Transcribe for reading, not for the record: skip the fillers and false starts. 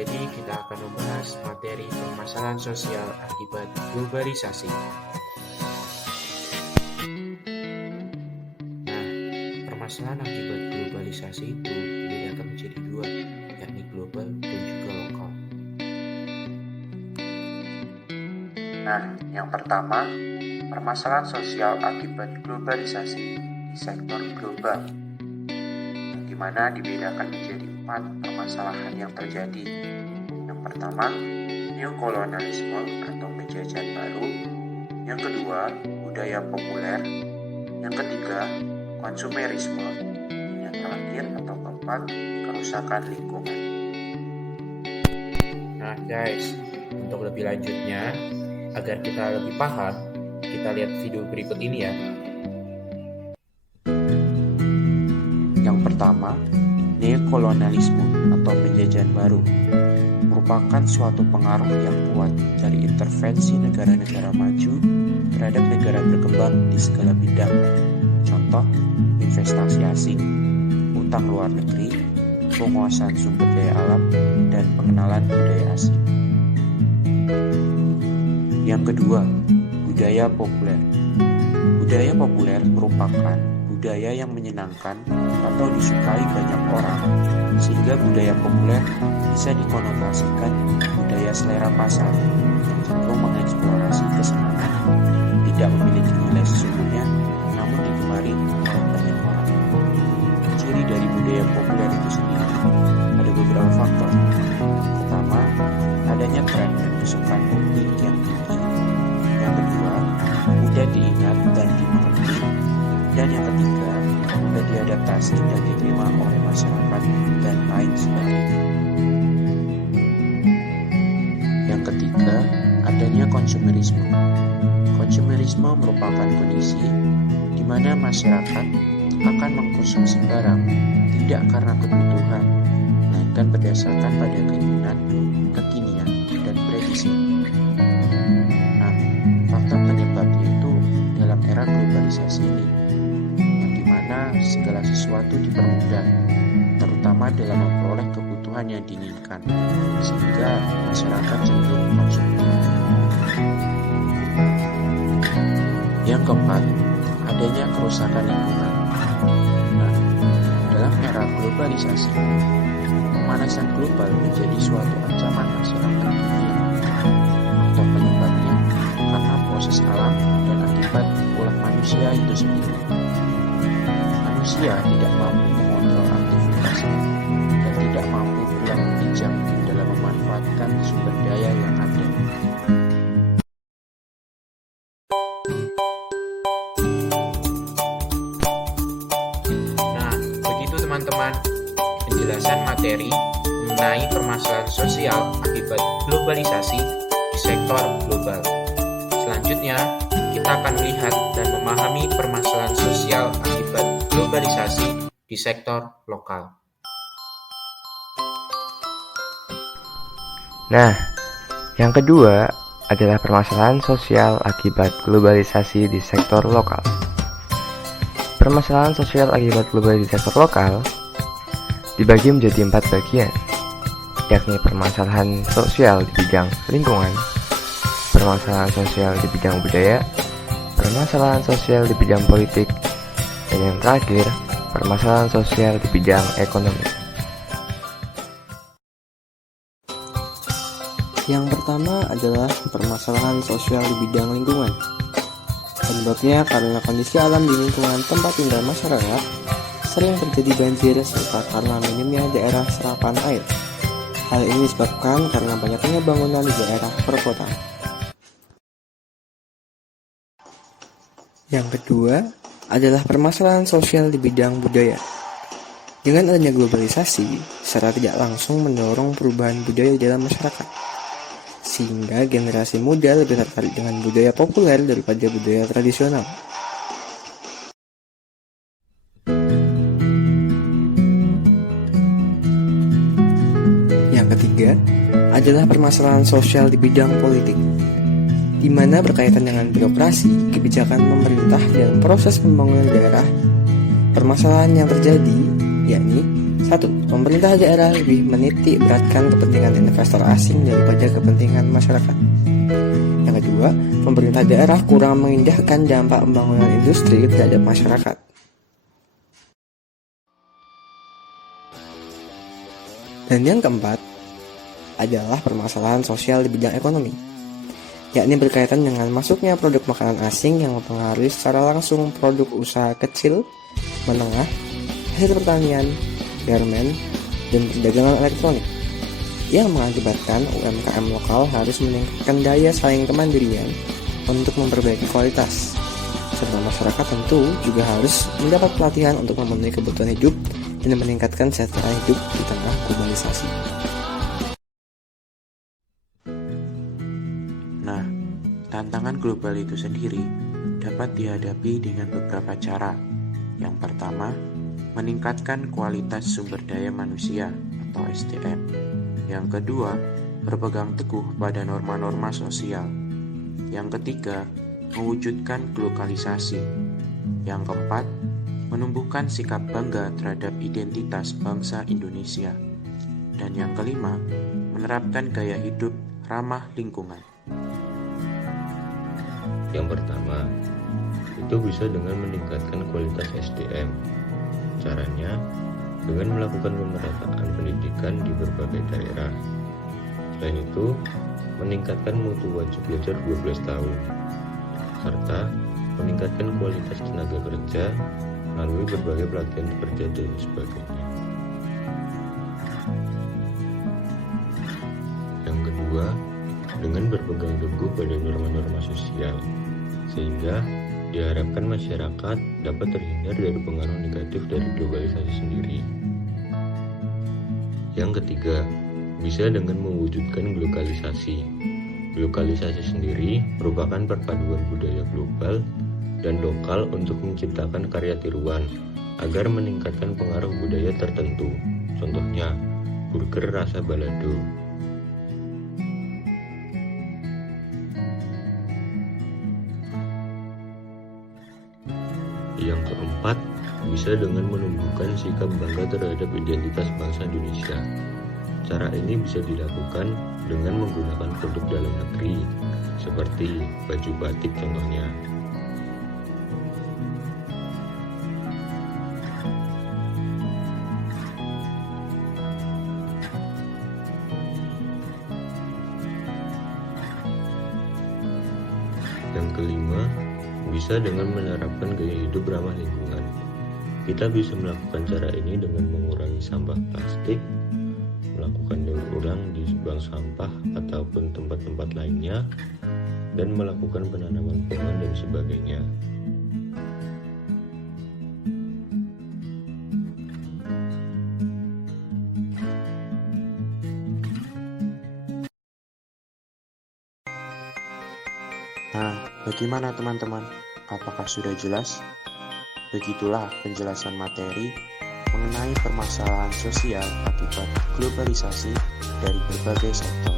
Jadi kita akan membahas materi permasalahan sosial akibat globalisasi. Nah, permasalahan akibat globalisasi itu dibedakan menjadi dua, yakni global dan juga lokal. Nah, yang pertama, permasalahan sosial akibat globalisasi di sektor global, di mana dibedakan menjadi 4 permasalahan yang terjadi. Yang pertama, neokolonialisme atau penjajahan baru. Yang kedua, budaya populer. Yang ketiga, konsumerisme. Yang terakhir atau keempat, kerusakan lingkungan. Nah guys, untuk lebih lanjutnya, agar kita lebih paham, kita lihat video berikut ini ya. Yang pertama, neokolonialisme atau penjajahan baru merupakan suatu pengaruh yang kuat dari intervensi negara-negara maju terhadap negara berkembang di segala bidang. Contoh, investasi asing, utang luar negeri, penguasaan sumber daya alam, dan pengenalan budaya asing. Yang kedua, budaya populer. Budaya populer merupakan budaya yang menyenangkan atau disukai banyak orang, sehingga budaya populer bisa dikonotasikan budaya selera pasar yang cenderung mengeksplorasi kesenangan, tidak memiliki nilai sesungguhnya, namun digemari oleh banyak orang. Ciri dari budaya populer itu sendiri ada beberapa faktor. Pertama, adanya tren dan kesukaan publik yang tinggi. Yang kedua, mudah diingat dan dimengerti. Dan yang ketiga, mudah diadaptasi dan diterima oleh masyarakat dan lain sebagainya. Yang ketiga, adanya konsumerisme. Konsumerisme merupakan kondisi di mana masyarakat akan mengkonsumsi barang tidak karena kebutuhan, melainkan berdasarkan pada keinginan, kekinian, dan prediksi. Nah, faktor penyebabnya itu dalam era globalisasi ini, yang dimana segala sesuatu dipermudah, terutama dalam memperoleh kebutuhan yang diinginkan, sehingga masyarakat cenderung konsumtif. Yang keempat, adanya kerusakan lingkungan. Nah, dalam era globalisasi, pemanasan global menjadi suatu ancaman masyarakat dunia. Faktor penyebabnya karena proses alam dan akibat ulah manusia itu sendiri. Manusia tidak mampu mengontrol aktivitasnya dan tidak mampu pula bijak dalam memanfaatkan sumber daya yang ada. Nah, begitu teman-teman, penjelasan materi mengenai permasalahan sosial akibat globalisasi di sektor global. Selanjutnya, kita akan melihat dan memahami permasalahan sosial akibat globalisasi di sektor lokal. Nah, yang kedua adalah permasalahan sosial akibat globalisasi di sektor lokal. Permasalahan sosial akibat globalisasi di sektor lokal dibagi menjadi 4 bagian, yakni permasalahan sosial di bidang lingkungan, permasalahan sosial di bidang budaya, permasalahan sosial di bidang politik, dan yang terakhir, permasalahan sosial di bidang ekonomi. Yang pertama adalah permasalahan sosial di bidang lingkungan. Penyebabnya karena kondisi alam di lingkungan tempat tinggal masyarakat sering terjadi banjir serta karena minimnya daerah serapan air. Hal ini disebabkan karena banyaknya bangunan di daerah perkotaan. Yang kedua adalah permasalahan sosial di bidang budaya. Dengan adanya globalisasi, secara tidak langsung mendorong perubahan budaya dalam masyarakat, sehingga generasi muda lebih tertarik dengan budaya populer daripada budaya tradisional. Yang ketiga adalah permasalahan sosial di bidang politik, di mana berkaitan dengan birokrasi, kebijakan pemerintah, dan proses pembangunan daerah. Permasalahan yang terjadi yakni 1. Pemerintah daerah lebih menitik beratkan kepentingan investor asing daripada kepentingan masyarakat. Yang kedua, pemerintah daerah kurang mengindahkan dampak pembangunan industri terhadap masyarakat. Dan yang keempat adalah permasalahan sosial di bidang ekonomi, yakni berkaitan dengan masuknya produk makanan asing yang mempengaruhi secara langsung produk usaha kecil, menengah, hasil pertanian, garmen, dan perdagangan elektronik, yang mengakibatkan UMKM lokal harus meningkatkan daya saing kemandirian untuk memperbaiki kualitas, serta masyarakat tentu juga harus mendapat pelatihan untuk memenuhi kebutuhan hidup dan meningkatkan kesejahteraan hidup di tengah globalisasi. Nah, tantangan global itu sendiri dapat dihadapi dengan beberapa cara. Yang pertama, meningkatkan kualitas sumber daya manusia atau SDM. Yang kedua, berpegang teguh pada norma-norma sosial. Yang ketiga, mewujudkan globalisasi. Yang keempat, menumbuhkan sikap bangga terhadap identitas bangsa Indonesia. Dan yang kelima, menerapkan gaya hidup ramah lingkungan. Yang pertama, itu bisa dengan meningkatkan kualitas SDM. Caranya, dengan melakukan pemerataan pendidikan di berbagai daerah. Selain itu, meningkatkan mutu wajib belajar 12 tahun, serta meningkatkan kualitas tenaga kerja melalui berbagai pelatihan kerja dan sebagainya. Yang kedua, dengan berpegang teguh pada norma-norma sosial, sehingga diharapkan masyarakat dapat terhindar dari pengaruh negatif dari globalisasi sendiri. Yang ketiga, bisa dengan mewujudkan globalisasi. Globalisasi sendiri merupakan perpaduan budaya global dan lokal untuk menciptakan karya tiruan agar meningkatkan pengaruh budaya tertentu. Contohnya, burger rasa balado. Yang keempat, bisa dengan menumbuhkan sikap bangga terhadap identitas bangsa Indonesia. Cara ini bisa dilakukan dengan menggunakan produk dalam negeri, seperti baju batik contohnya. Yang kelima, bisa dengan menerapkan gaya hidup ramah lingkungan. Kita bisa melakukan cara ini dengan mengurangi sampah plastik, melakukan daur ulang di bank sampah ataupun tempat-tempat lainnya, dan melakukan penanaman pohon dan sebagainya. Nah, bagaimana teman-teman? Apakah sudah jelas? Begitulah penjelasan materi mengenai permasalahan sosial akibat globalisasi dari berbagai sektor.